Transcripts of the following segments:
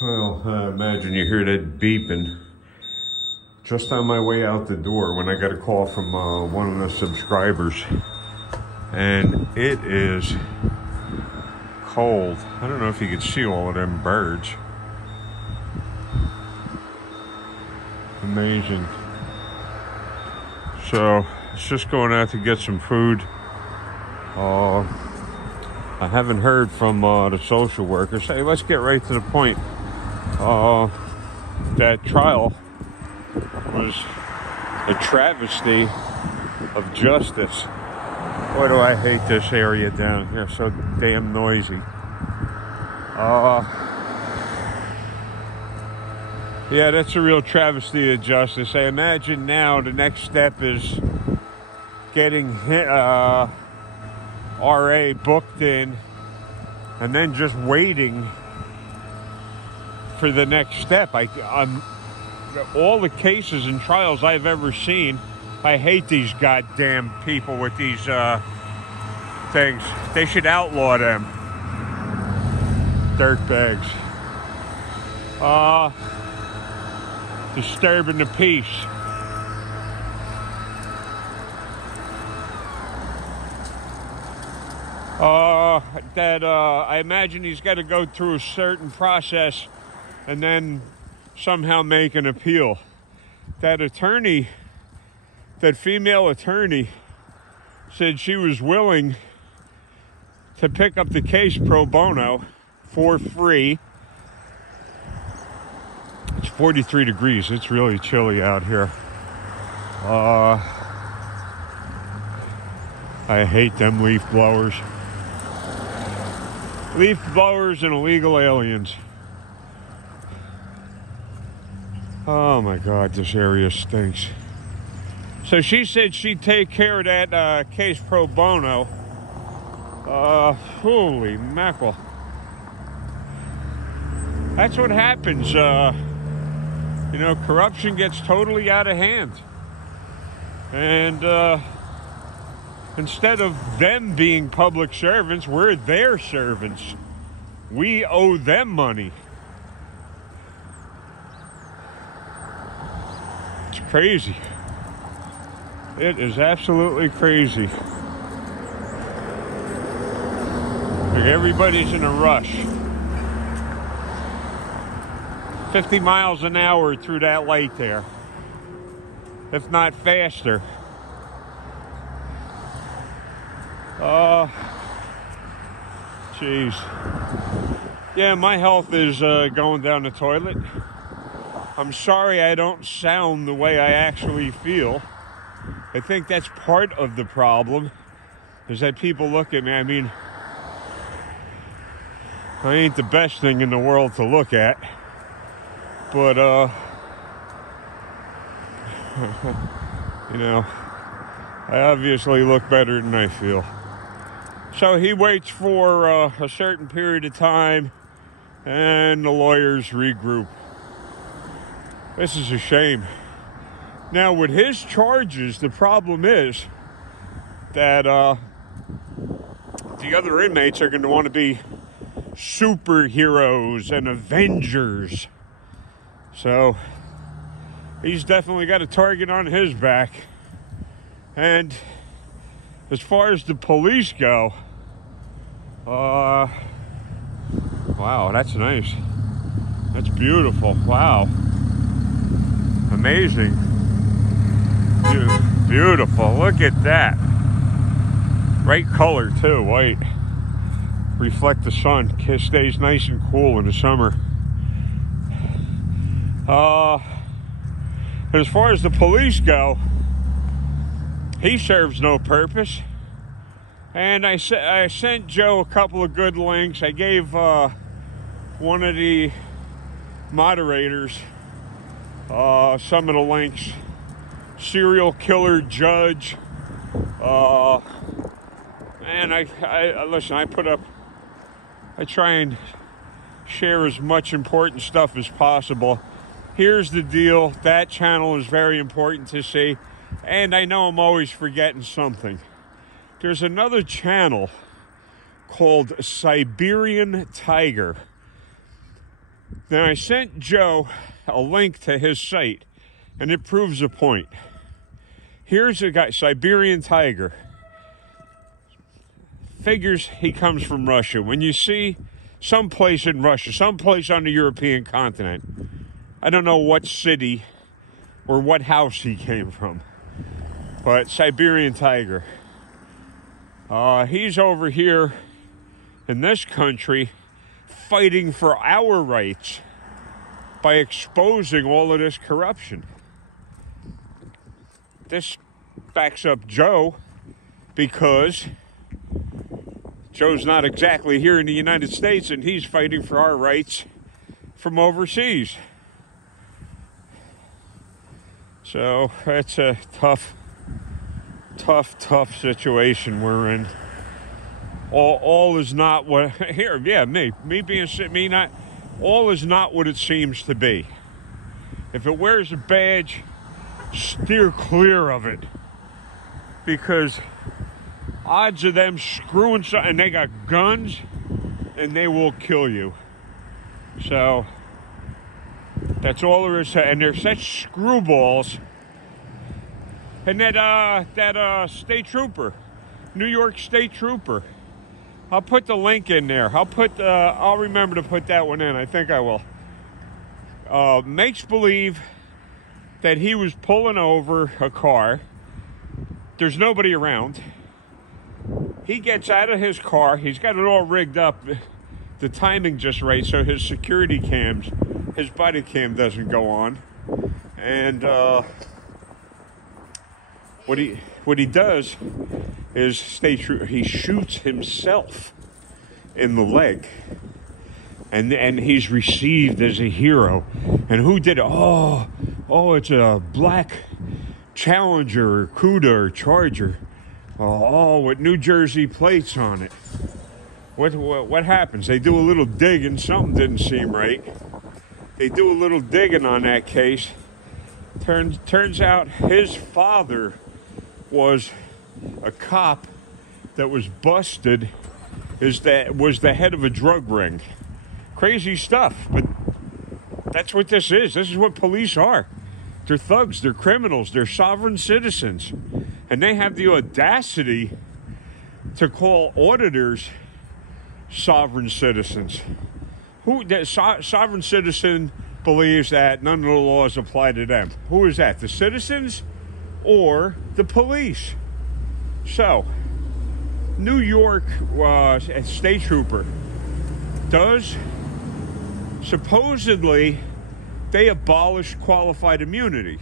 Well, imagine you hear that beeping just on my way out the door when I got a call from one of the subscribers. And it is cold. I don't know if you can see all of them birds. Amazing. So, it's just going out to get some food. I haven't heard from the social workers. Hey, let's get right to the point. That trial was a travesty of justice. Boy, do I hate this area down here. So damn noisy. Yeah, that's a real travesty of justice. I imagine now the next step is getting RA booked in and then just waiting for the next step. All the cases and trials I've ever seen, I hate these goddamn people with these things. They should outlaw them. Dirtbags. Disturbing the peace. I imagine he's got to go through a certain process and then somehow make an appeal. That attorney, that female attorney, said she was willing to pick up the case pro bono for free. It's 43 degrees. It's really chilly out here. I hate them leaf blowers. Leaf blowers and illegal aliens. Oh my God, this area stinks. So she said she'd take care of that case pro bono. Holy mackerel. That's what happens. You know, corruption gets totally out of hand. And instead of them being public servants, we're their servants. We owe them money. It's crazy. It is absolutely crazy. Like everybody's in a rush. 50 miles an hour through that light there, if not faster. Jeez. Yeah, my health is going down the toilet. I'm sorry I don't sound the way I actually feel. I think that's part of the problem, is that people look at me. I mean, I ain't the best thing in the world to look at, but, you know, I obviously look better than I feel. So he waits for a certain period of time, and the lawyers regroup. This is a shame. Now, with his charges, the problem is that the other inmates are going to want to be superheroes and avengers. So he's definitely got a target on his back. And as far as the police go, wow, that's nice. That's beautiful. Wow. Amazing. Beautiful. Look at that. Bright color too, white. Reflect the sun. Stays nice and cool in the summer. As far as the police go, he serves no purpose. And I sent Joe a couple of good links. I gave one of the moderators some of the links. Serial killer judge. And I listen, I try and share as much important stuff as possible. Here's the deal. That channel is very important to see. And I know I'm always forgetting something. There's another channel called Siberian Tiger. Now, I sent Joe a link to his site, and it proves a point. Here's a guy, Siberian tiger. Figures he comes from Russia. When you see someplace in Russia, someplace on the European continent, I don't know what city or what house he came from, but Siberian tiger. He's over here in this country fighting for our rights by exposing all of this corruption. This backs up Joe because Joe's not exactly here in the United States and he's fighting for our rights from overseas. So it's a tough situation we're in. All is not what here. Yeah, me not. All is not what it seems to be. If it wears a badge, steer clear of it, because odds of them screwing something, and they got guns, and they will kill you. So that's all there is. And they're such screwballs. And that state trooper, New York state trooper, I'll put the link in there. I'll remember to put that one in. I think I will. Makes believe that he was pulling over a car. There's nobody around. He gets out of his car. He's got it all rigged up. The timing just right, so his security cams, his body cam doesn't go on. And what he does is he shoots himself in the leg, and he's received as a hero. And who did it? Oh, it's a black Challenger or Cuda or Charger. Oh, with New Jersey plates on it. What happens? They do a little digging. Something didn't seem right. They do a little digging on that case. Turns out his father was a cop that was busted, was the head of a drug ring. Crazy stuff, but that's what this is. This is what police are. They're thugs, they're criminals, they're sovereign citizens. And they have the audacity to call auditors sovereign citizens. Sovereign citizen believes that none of the laws apply to them. Who is that? The citizens or the police? So, New York state trooper supposedly they abolished qualified immunity.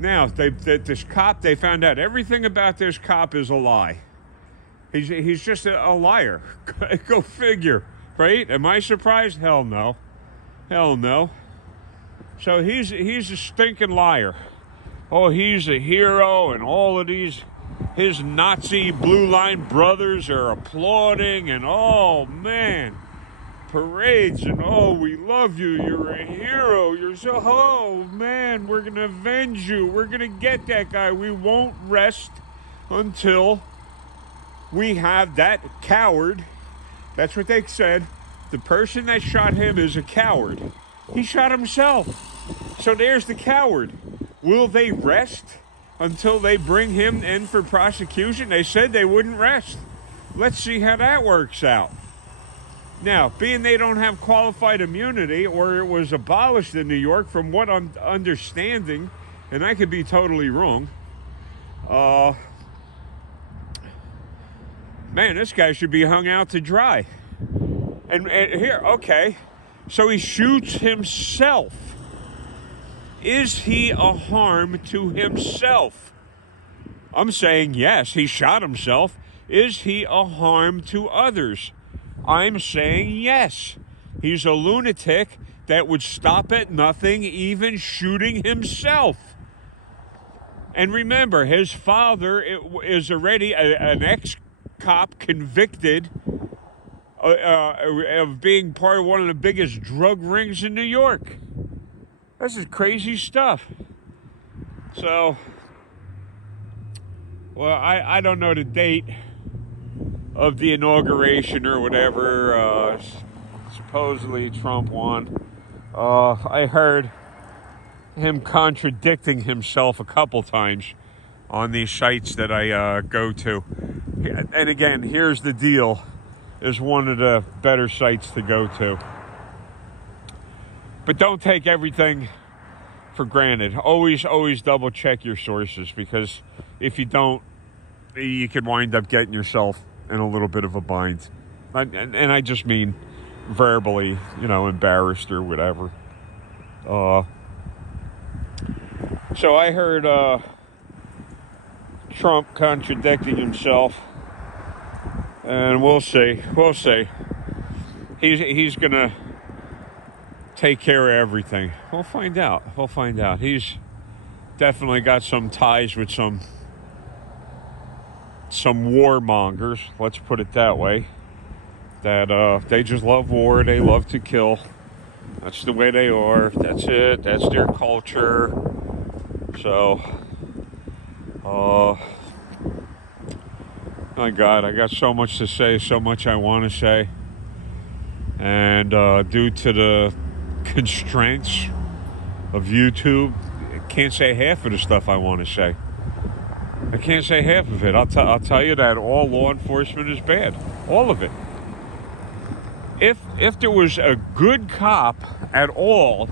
Now, this cop, they found out everything about this cop is a lie. He's just a liar. Go figure, right? Am I surprised? Hell no. Hell no. So he's a stinking liar. Oh, he's a hero, and all of his Nazi blue line brothers are applauding, and oh man, parades, and oh, we love you, you're a hero, oh man, we're gonna avenge you, we're gonna get that guy, we won't rest until we have that coward. That's what they said. The person that shot him is a coward. He shot himself. So there's the coward. Will they rest until they bring him in for prosecution? They said they wouldn't rest. Let's see how that works out. Now, being they don't have qualified immunity, or it was abolished in New York, from what I'm understanding, and I could be totally wrong, man, this guy should be hung out to dry. And here, okay, so he shoots himself. Is he a harm to himself? I'm saying yes, he shot himself. Is he a harm to others? I'm saying yes. He's a lunatic that would stop at nothing, even shooting himself. And remember, his father is already an ex-cop convicted of being part of one of the biggest drug rings in New York. This is crazy stuff. So, well, I don't know the date of the inauguration or whatever. supposedly Trump won. I heard him contradicting himself a couple times on these sites that I go to. And again, here's the deal. Is one of the better sites to go to. But don't take everything for granted. Always double check your sources, because if you don't, you could wind up getting yourself in a little bit of a bind. And I just mean verbally, embarrassed or whatever. So I heard Trump contradicting himself, and we'll see. He's gonna take care of everything. We'll find out. He's definitely got some ties with some warmongers, let's put it that way, that they just love war, they love to kill. That's the way they are. That's it. That's their culture. So, my God, I got so much to say, so much I want to say. And due to the constraints of YouTube, I can't say half of the stuff I want to say. I can't say half of it. I'll tell you that all law enforcement is bad. All of it. If there was a good cop at all,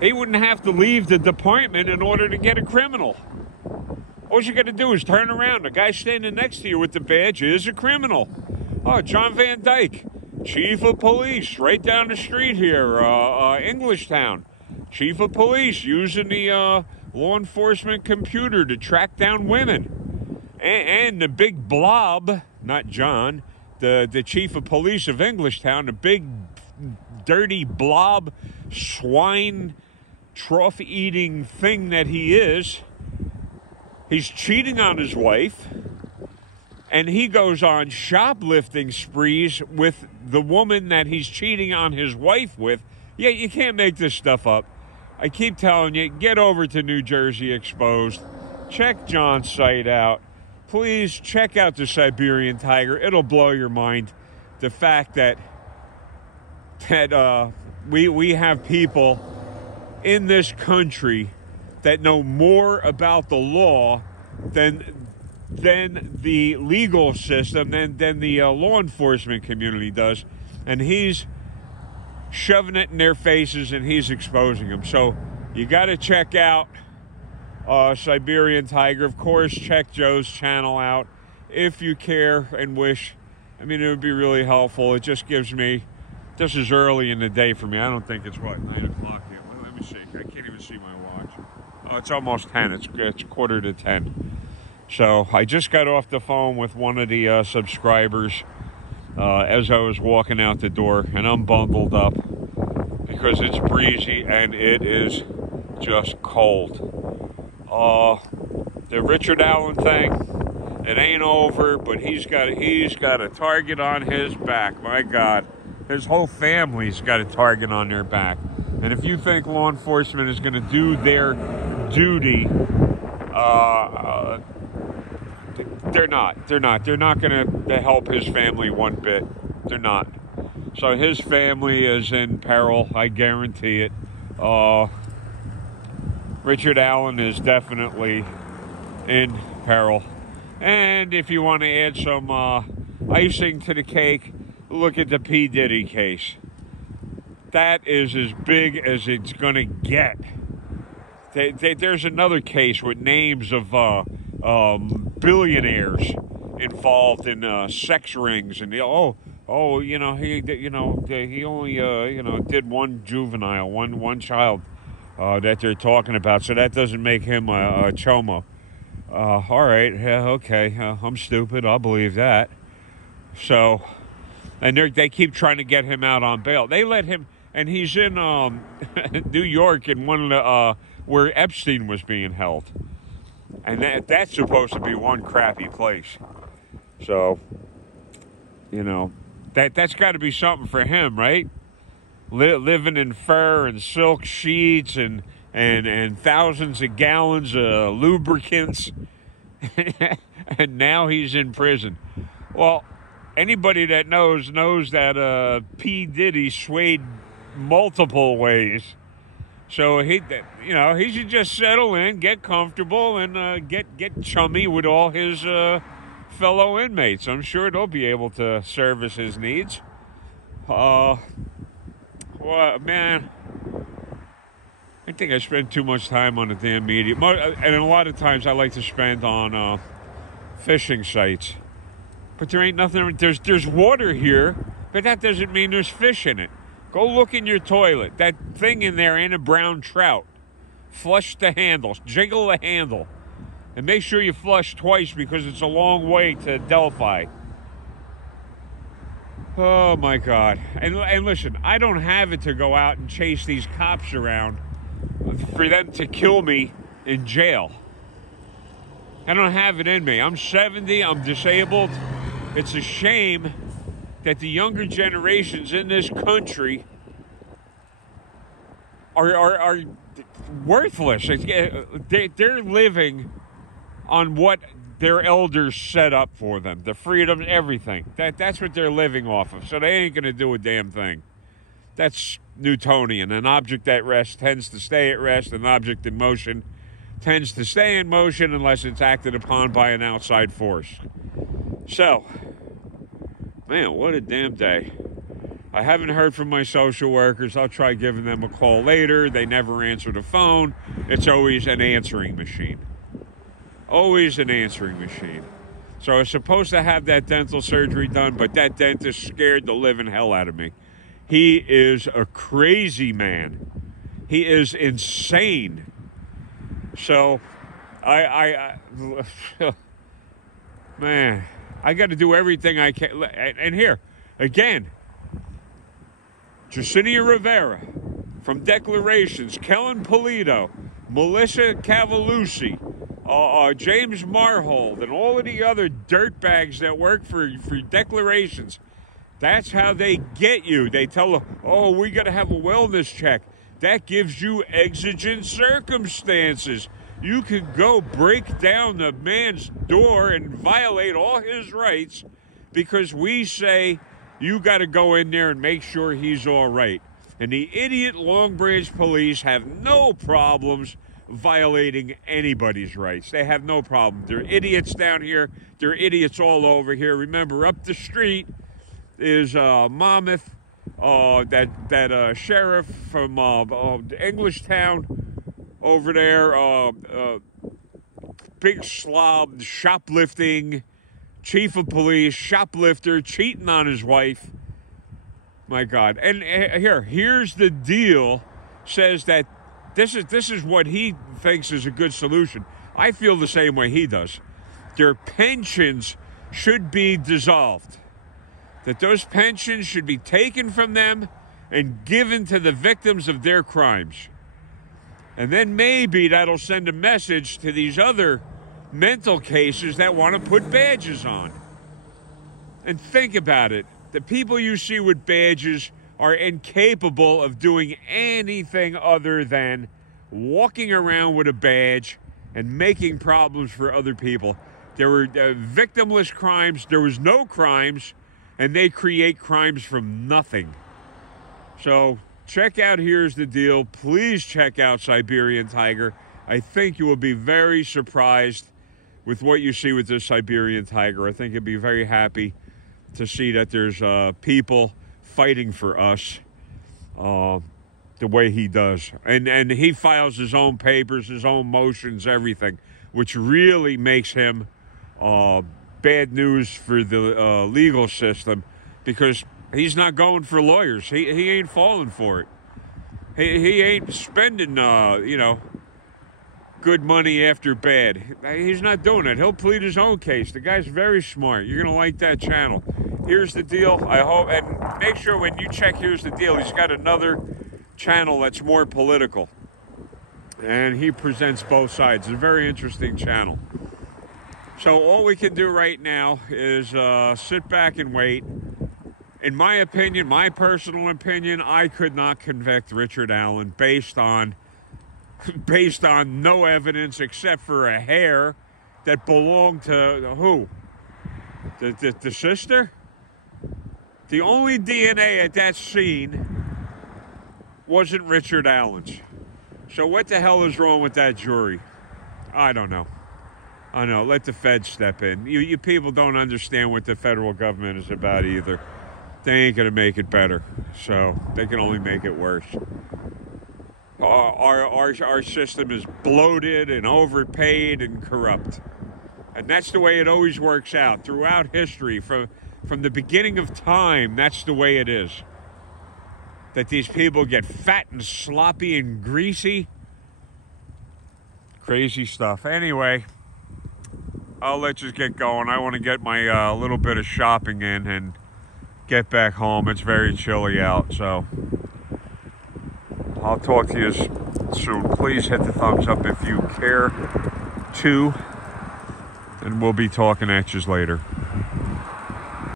he wouldn't have to leave the department in order to get a criminal. All you got to do is turn around. The guy standing next to you with the badge is a criminal. Oh, John Van Dyke, chief of police, right down the street here, Englishtown. Chief of police using the law enforcement computer to track down women. And the big blob, not John, the chief of police of Englishtown, the big dirty blob swine trough-eating thing that he is, he's cheating on his wife, and he goes on shoplifting sprees with the woman that he's cheating on his wife with. Yeah, you can't make this stuff up. I keep telling you, get over to New Jersey Exposed. Check John's site out. Please check out the Siberian Tiger. It'll blow your mind. The fact that we have people in this country that know more about the law than the legal system, than the law enforcement community does. And he's shoving it in their faces, and he's exposing them. So you got to check out Siberian Tiger. Of course, check Joe's channel out if you care and wish. I mean, it would be really helpful. It just gives me, this is early in the day for me. I don't think it's, 9 o'clock yet. Well, let me see. I can't even see my watch. Oh, it's almost 10. It's 9:45. So I just got off the phone with one of the subscribers as I was walking out the door, and I'm bundled up because it's breezy and it is just cold. The Richard Allen thing, it ain't over, but he's got a target on his back. My God, his whole family's got a target on their back. And if you think law enforcement is going to do their duty, they're not. They're not going to help his family one bit. They're not. So his family is in peril, I guarantee it. Richard Allen is definitely in peril. And if you want to add some icing to the cake, look at the P. Diddy case. That is as big as it's going to get. There's another case with names of billionaires involved in sex rings, and he only did one juvenile, one child that they're talking about, so that doesn't make him a chomo. All right, yeah, okay, I'm stupid, I'll believe that. So, and they keep trying to get him out on bail. They let him, and he's in New York in one of the where Epstein was being held. And that's supposed to be one crappy place. So, that's got to be something for him, right? Living in fur and silk sheets and thousands of gallons of lubricants. And now he's in prison. Well, anybody that knows that P. Diddy swayed multiple ways. So he should just settle in, get comfortable, and get chummy with all his fellow inmates. I'm sure they'll be able to service his needs. Well, man, I think I spend too much time on the damn media, and a lot of times I like to spend on fishing sites. But there ain't nothing. There's water here, but that doesn't mean there's fish in it. Go look in your toilet. That thing in there ain't a brown trout. Flush the handle. Jiggle the handle. And make sure you flush twice because it's a long way to Delphi. Oh, my God. And listen, I don't have it to go out and chase these cops around for them to kill me in jail. I don't have it in me. I'm 70. I'm disabled. It's a shame that the younger generations in this country are worthless. They're living on what their elders set up for them, the freedom, everything. That's what they're living off of. So they ain't going to do a damn thing. That's Newtonian. An object at rest tends to stay at rest. An object in motion tends to stay in motion unless it's acted upon by an outside force. So, man, what a damn day. I haven't heard from my social workers. I'll try giving them a call later. They never answer the phone. It's always an answering machine. Always an answering machine. So I was supposed to have that dental surgery done, but that dentist scared the living hell out of me. He is a crazy man. He is insane. So, man, I got to do everything I can. And here, again, Jacinia Rivera from Declarations, Kellen Polito, Melissa Cavalucci, James Marhold, and all of the other dirtbags that work for Declarations. That's how they get you. They tell them, oh, we got to have a wellness check. That gives you exigent circumstances. You could go break down the man's door and violate all his rights because we say you got to go in there and make sure he's all right. And the idiot Long Branch police have no problems violating anybody's rights. They have no problem. They're idiots down here. They're idiots all over here. Remember, up the street is Monmouth, that sheriff from Englishtown over there, big slob, shoplifting, chief of police, shoplifter, cheating on his wife. My God. And here's the deal, says that this is what he thinks is a good solution. I feel the same way he does. Their pensions should be dissolved. That those pensions should be taken from them and given to the victims of their crimes. And then maybe that'll send a message to these other mental cases that want to put badges on. And think about it. The people you see with badges are incapable of doing anything other than walking around with a badge and making problems for other people. There were victimless crimes. There was no crimes. And they create crimes from nothing. So check out Here's the Deal. Please check out Siberian Tiger. I think you will be very surprised with what you see with this Siberian Tiger. I think you'll be very happy to see that there's people fighting for us the way he does. And he files his own papers, his own motions, everything, which really makes him bad news for the legal system because he's not going for lawyers. He ain't falling for it. He ain't spending, good money after bad. He's not doing it. He'll plead his own case. The guy's very smart. You're going to like that channel. Here's the Deal. I hope, and make sure when you check Here's the Deal, he's got another channel that's more political. And he presents both sides. It's a very interesting channel. So all we can do right now is sit back and wait. In my opinion, my personal opinion, I could not convict Richard Allen based on no evidence except for a hair that belonged to who? The sister? The only DNA at that scene wasn't Richard Allen's. So what the hell is wrong with that jury? I don't know. I know. Let the feds step in. You people don't understand what the federal government is about either. They ain't going to make it better. So they can only make it worse. Our system is bloated and overpaid and corrupt. And that's the way it always works out. Throughout history, from the beginning of time, that's the way it is. That these people get fat and sloppy and greasy. Crazy stuff. Anyway, I'll let you get going. I want to get my little bit of shopping in and get back home. It's very chilly out, so I'll talk to you soon. Please hit the thumbs up if you care to, and we'll be talking at you later.